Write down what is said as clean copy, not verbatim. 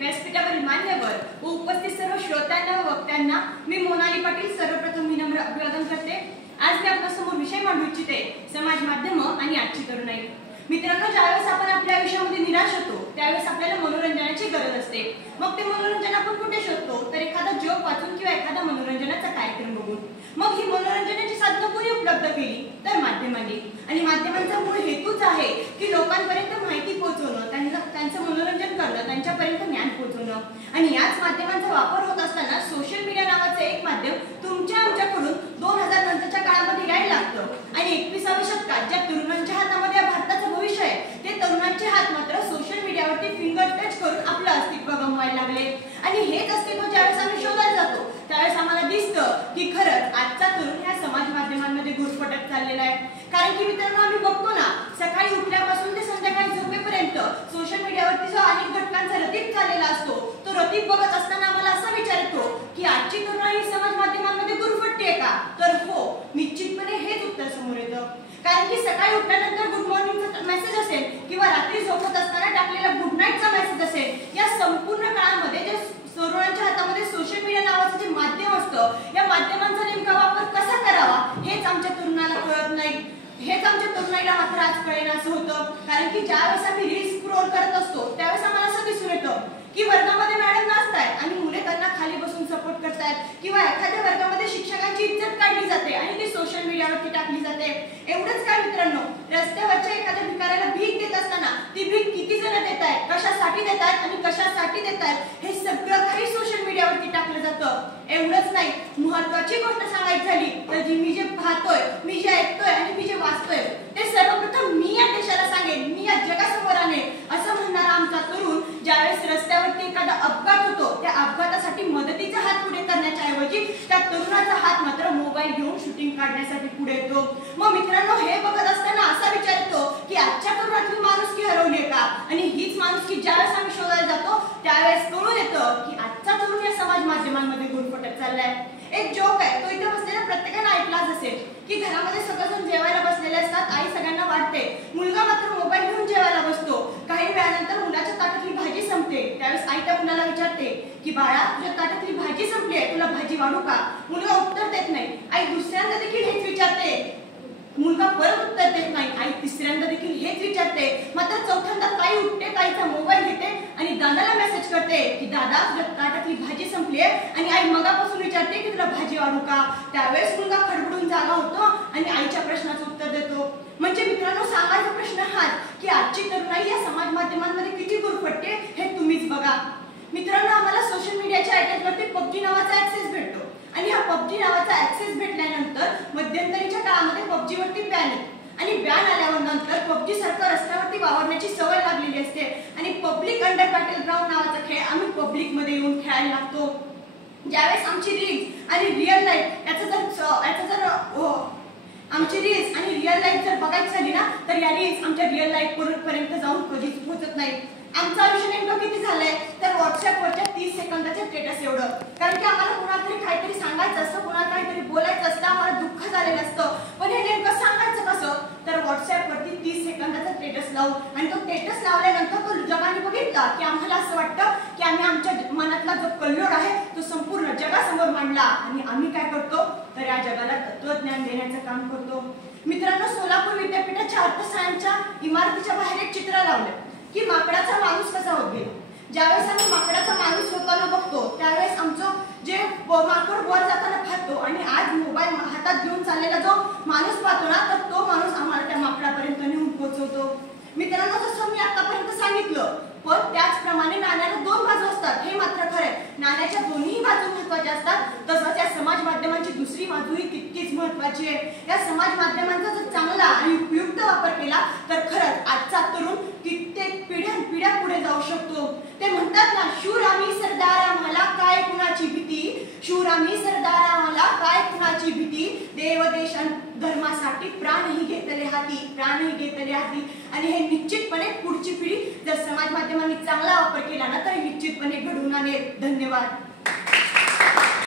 व्यासपीठावरील मान्यवर व उपस्थित सर्व श्रोत्यांना व वक्त्यांना मी मोनाली पाटील सर्वप्रथम विनम्र अभिवादन करते। आज मी आपल्यासमोर विषय मांडू इच्छिते समाज माध्यम आणि आजची तरुणाई। मित्रांनो, ज्यावेळेस आपण आपल्या आयुष्यामध्ये निराश होतो त्यावेळेस आपल्याला मनोरंजनाची गरज असते। मग ते मनोरंजन आपण कुठे शोधतो? तर एखादा जोक वाचून किंवा एखादा मनोरंजनाचा कार्यक्रम बघून। मग ही मनोरंजनाची साधनं कोणी उपलब्ध केली? तर माध्यमांनी। आणि माध्यमांचा मूळ हेतूच आहे की लोकांपर्यंत माहिती पोहोचवणं, त्यांचं मनोरंजन करणं, त्यांच्यापर्यंत ज्ञान पोहोचवणं। आणि याच माध्यमांचा वापर होत असताना सोशल मीडिया नावाचं एक माध्यम तुमच्या आमच्याकडून 2000 नंतरच्या काळामध्ये यायला लागतं। आणि 21व्या शतकात ज्या तरुणांच्या हातामध्ये भारताचं भविष्य आहे ते तरुणांचे हात मात्र सोशल मीडियावरती फिंगर टच करून आपलं अस्तित्व गमवायला लागले। आणि हेच अस्तित्व ज्यावेळेस आम्ही शोधायला जातो त्यावेळेस आम्हाला दिसतं की खरंच आजचा तरुण ह्या समाज माध्यमांमध्ये घुसपटत चाललेला आहे। कारण की मित्रांनो, आम्ही बघतो ना, सकाळी उठल्यापासून ते संध्याकाळी झोपेपर्यंत सोशल मीडियावरती जो अनेक घटकांचा रतीब चाललेला असतो तो रतीब बघत असताना आम्हाला असा विचार येतो की आजची तरुणाई समाज माध्यमांमध्ये गुरफटते का? तर हो, निश्चितपणे हेच उत्तर समोर येतं। कारण की सकाळी उठल्यानंतर गुड मॉर्निंगचा मेसेज असेल किंवा रात्री झोपत असताना टाकलेला गुड नाईटचा मेसेज असेल, या संपूर्ण काळामध्ये जे तरुणांच्या हातामध्ये सोशल मीडिया नावाचं जे माध्यम असतं या माध्यमांचा नेमका वापर कसा करावा हेच आमच्या तरुणाला कळत नाही। हेच आमच्या तरुणाईला मात्र आज कळेना असं होतं। कारण की ज्यावेळेस आम्ही रील्स स्क्रोल करत असतो त्यावेळेस आम्हाला असं दिसून येतं की वर्गामध्ये मॅडम नाचतायत आणि मुले त्यांना खाली बसून सपोर्ट करतायत किंवा एखाद्या वर्गामध्ये शिक्षकांची इज्जत काढली जाते आणि ती सोशल मीडियावरती टाकली जाते। एवढंच काय मित्रांनो, रस्त्यावरच्या एखाद्या भिकाऱ्याला भीक देत असताना ती भीक किती जण देत आहेत, कशासाठी देत आहेत आणि कशासाठी देत आहेत हे सगळं काही सोशल मीडियावरती टाकलं जातं। एवढंच नाही, महत्त्वाची गोष्ट सांगायची झाली तर मी जे पाहतोय, मी जे ऐकतोय आणि मी जे वाचतोय ते सर्वप्रथम मी या देशाला सांगेन, मी या जगासमोर आणेन असं म्हणणारा आमचा तरुण ज्यावेळेस रस्त्यावरती एखादा अपघात होतो त्या अपघातासाठी मदतीचा हात पुढे करण्याच्या ऐवजी त्या तरुणाचा हात मात्र मोबाईल घेऊन शूटिंग काढण्यासाठी पुढे येतो। मग मित्रांनो, हे बघत असताना असा विचार येतो की आजच्या तरुणातली माणुसकी हरवली का? आणि हीच माणुसकी ज्यावेळेस आम्ही शोधायला जातो त्यावेळेस कळून येतं की आजचा तरुण या समाज माध्यमांमध्ये गुरफटत चाललाय। एक जोक आहे, तो इथे बसलेल्या प्रत्येकाने ऐकलाच असेल की घरामध्ये सगळेजण जेवायला बसलेले असतात, आई सगळ्यांना वाटते, मुलगा मात्र मोबाईल घेऊन जेवायला बसतो। काही वेळानंतर मुलाच्या ताटातली भाजी संपते, त्यावेळेस आई त्या मुलाला विचारते की बाळा, तुझ्या ताटातली भाजी संपली आहे, तुला भाजी वाढू का? मुलगा उत्तर देत नाही। आई दुसऱ्यांदा देखील हेच विचारते, मुलगा परत उत्तर देत नाही। आई तिसऱ्यांदा देखील हेच विचारते, मात्र चौथ्यांदा ताई उठते, ताईचा मोबाईल घेते आणि दादाला मेसेज करते की दादा, तुझ्या ताटातली भाजी संपली आहे। आणि आई मगापासून विचारते की तुला भाजी वाढू का? त्यावेळेस मुलगा खडबडून जागा होतो आणि आईच्या प्रश्नाचं उत्तर देतो। म्हणजे मित्रांनो, सांगायचा प्रश्न हाच की आजची तरुणाई या समाज माध्यमांमध्ये किती गुरफटते हे तुम्हीच बघा। मित्रांनो, आम्हाला सोशल मीडियाच्या अटॅचवरती पबजी नावाचा ऍक्सेस भेटतो आणि हा पबजी नावाचा ऍक्सेस भेटल्यानंतर मध्यंतरीच्या काळामध्ये पबजीवरती बॅन येतो आणि बॅन आल्यावर नंतर पबजी सारखं रस्त्यावरती वावरण्याची सवय लागलेली असते आणि पब्लिक अंडर बॅटल ग्राउंड नावाचा खेळ आम्ही पब्लिक मध्ये येऊन खेळायला लागतो। ज्यावेळेस आमची रील्स आणि रिअल लाईफ आमची रील्स आणि रिअल लाईफ जर बघायची झाली ना तर या रील्स आमच्या रिअल लाईफ पर्यंत जाऊन कधीच पोहोचत नाही। आमचं आयुष्य नेमकं किती झालंय तर व्हॉट्सअपवरच्या 30 सेकंदाच्या स्टेटस एवढं। कारण की आम्हाला कुणाला तरी काहीतरी सांगायचं असतं, कुणाला काहीतरी बोलायचं असतं, आम्हाला दुःख झालेलं असतं, पण हे नेमकं सांगायचं कसं? तर व्हॉट्सअपवरती 30 सेकंदाचा स्टेटस लावून आणि तो स्टेटस लावल्यानंतर तो जगाने बघितला की आम्हाला असं वाटतं की आम्ही आमच्या मनातला जो कल्लोळ आहे तो संपूर्ण जगासमोर मांडला आणि आम्ही काय करतो तर या जगाला तत्वज्ञान देण्याचं काम करतो। मित्रांनो, सोलापूर विद्यापीठाच्या अर्थशास्त्राच्या इमारतीच्या बाहेर एक चित्र लावलं की माकडाचा माणूस कसा होत गेला। ज्यावेळेस आम्ही माकडाचा माणूस होताना बघतो त्यावेळेस आमचं जे माकड वर जाताना पाहतो आणि आज मोबाईल हातात घेऊन चाललेला जो माणूस पाहतो ना तर तो माणूस आम्हाला त्या माकडापर्यंत नेऊन पोहोचवतो। मित्रांनो, जसं मी आतापर्यंत सांगितलं, पण त्याचप्रमाणे नाण्याला दोन बाजू असतात हे मात्र खरं आहे। नाण्याच्या दोन्ही बाजू महत्त्वाच्या असतात, तसंच या समाज माध्यमांची दुसरी बाजूही तितकीच महत्त्वाची आहे। या समाज माध्यमांचा जर चांगला आणि उपयुक्त वापर केला तर खरंच आजचा तरुण कित्येक पिढ्या पुढे जाऊ शकतो। ते म्हणतात ना, शूर आम्ही सरदार आम्हाला काय कुणाची भीती, शूर आम्ही सरदार आम्हाला काय कुणाची भीती, देव देश धर्मासाठी प्राणही घेतले हाती। आणि हे निश्चितपणे पुढची पिढी जर समाज माध्यमांनी चांगला वापर केला ना तर निश्चितपणे घडवून आणेल। धन्यवाद।